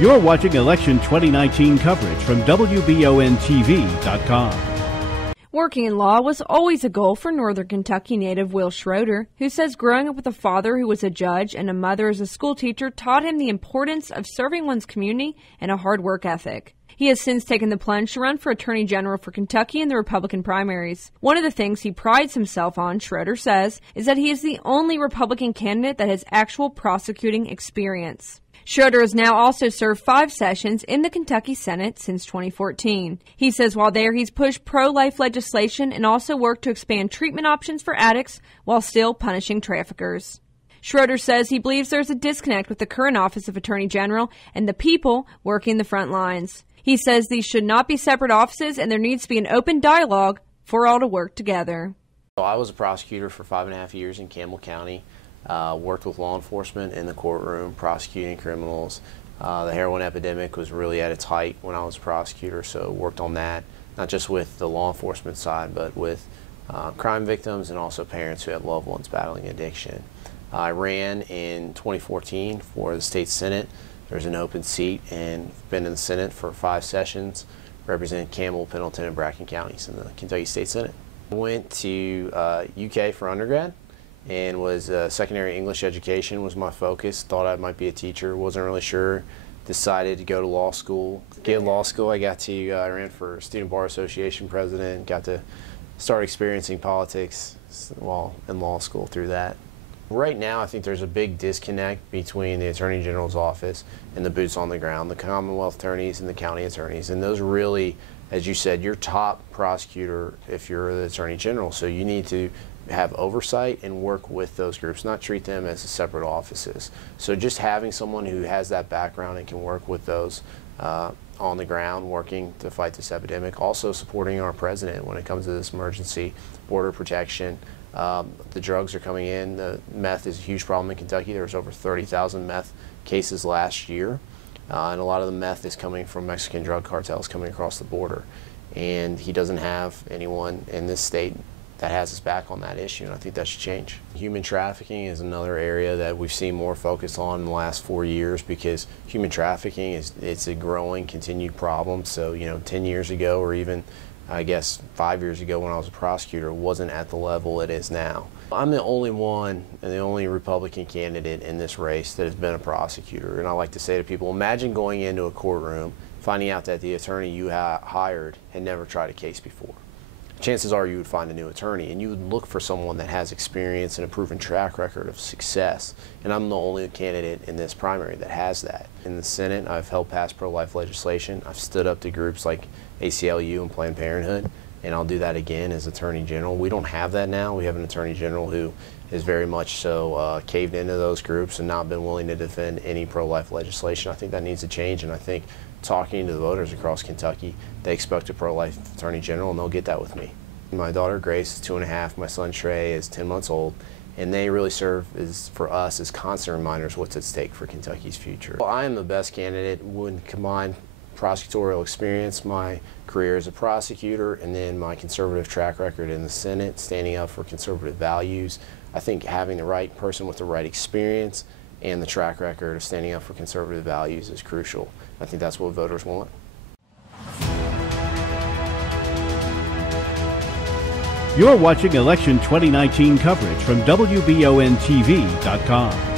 You're watching Election 2019 coverage from WBONTV.com. Working in law was always a goal for Northern Kentucky native Will Schroder, who says growing up with a father who was a judge and a mother as a school teacher taught him the importance of serving one's community and a hard work ethic. He has since taken the plunge to run for Attorney General for Kentucky in the Republican primaries. One of the things he prides himself on, Schroder says, is that he is the only Republican candidate that has actual prosecuting experience. Schroder has now also served 5 sessions in the Kentucky Senate since 2014. He says while there, he's pushed pro-life legislation and also worked to expand treatment options for addicts while still punishing traffickers. Schroder says he believes there's a disconnect with the current office of Attorney General and the people working the front lines. He says these should not be separate offices and there needs to be an open dialogue for all to work together. I was a prosecutor for 5.5 years in Campbell County. Worked with law enforcement in the courtroom, prosecuting criminals. The heroin epidemic was really at its height when I was a prosecutor, so worked on that, not just with the law enforcement side, but with crime victims and also parents who have loved ones battling addiction. I ran in 2014 for the state Senate. There's an open seat and been in the Senate for 5 sessions, represented Campbell, Pendleton, and Bracken counties in the Kentucky State Senate. I went to UK for undergrad and was secondary English education was my focus. Thought I might be a teacher, wasn't really sure. Decided to go to law school. Get law school, I ran for Student Bar Association president, got to start experiencing politics while in law school through that. Right now, I think there's a big disconnect between the Attorney General's office and the boots on the ground, the Commonwealth attorneys and the county attorneys. And those really, as you said, you're top prosecutor if you're the Attorney General, so you need to have oversight and work with those groups, not treat them as separate offices. So just having someone who has that background and can work with those on the ground, working to fight this epidemic, also supporting our president when it comes to this emergency, border protection. The drugs are coming in. The meth is a huge problem in Kentucky. There was over 30,000 meth cases last year, and a lot of the meth is coming from Mexican drug cartels coming across the border. And he doesn't have anyone in this state that has his back on that issue, and I think that should change. Human trafficking is another area that we've seen more focus on in the last 4 years because human trafficking it's a growing, continued problem. So, 10 years ago or even, I guess, 5 years ago when I was a prosecutor, it wasn't at the level it is now. I'm the only one and the only Republican candidate in this race that has been a prosecutor, and I like to say to people, imagine going into a courtroom, finding out that the attorney you hired had never tried a case before. Chances are you would find a new attorney and you would look for someone that has experience and a proven track record of success. And I'm the only candidate in this primary that has that. In the Senate, I've helped pass pro-life legislation. I've stood up to groups like ACLU and Planned Parenthood, and I'll do that again as Attorney General. We don't have that now. We have an Attorney General who is very much so caved into those groups and not been willing to defend any pro-life legislation. I think that needs to change, and I think talking to the voters across Kentucky, they expect a pro-life Attorney General, and they'll get that with me. My daughter Grace is 2.5, my son Trey is 10 months old, and they really serve for us as constant reminders what's at stake for Kentucky's future. Well, I am the best candidate when combined prosecutorial experience, my career as a prosecutor, and then my conservative track record in the Senate, standing up for conservative values. I think having the right person with the right experience and the track record of standing up for conservative values is crucial. I think that's what voters want. You're watching Election 2019 coverage from WBONTV.com.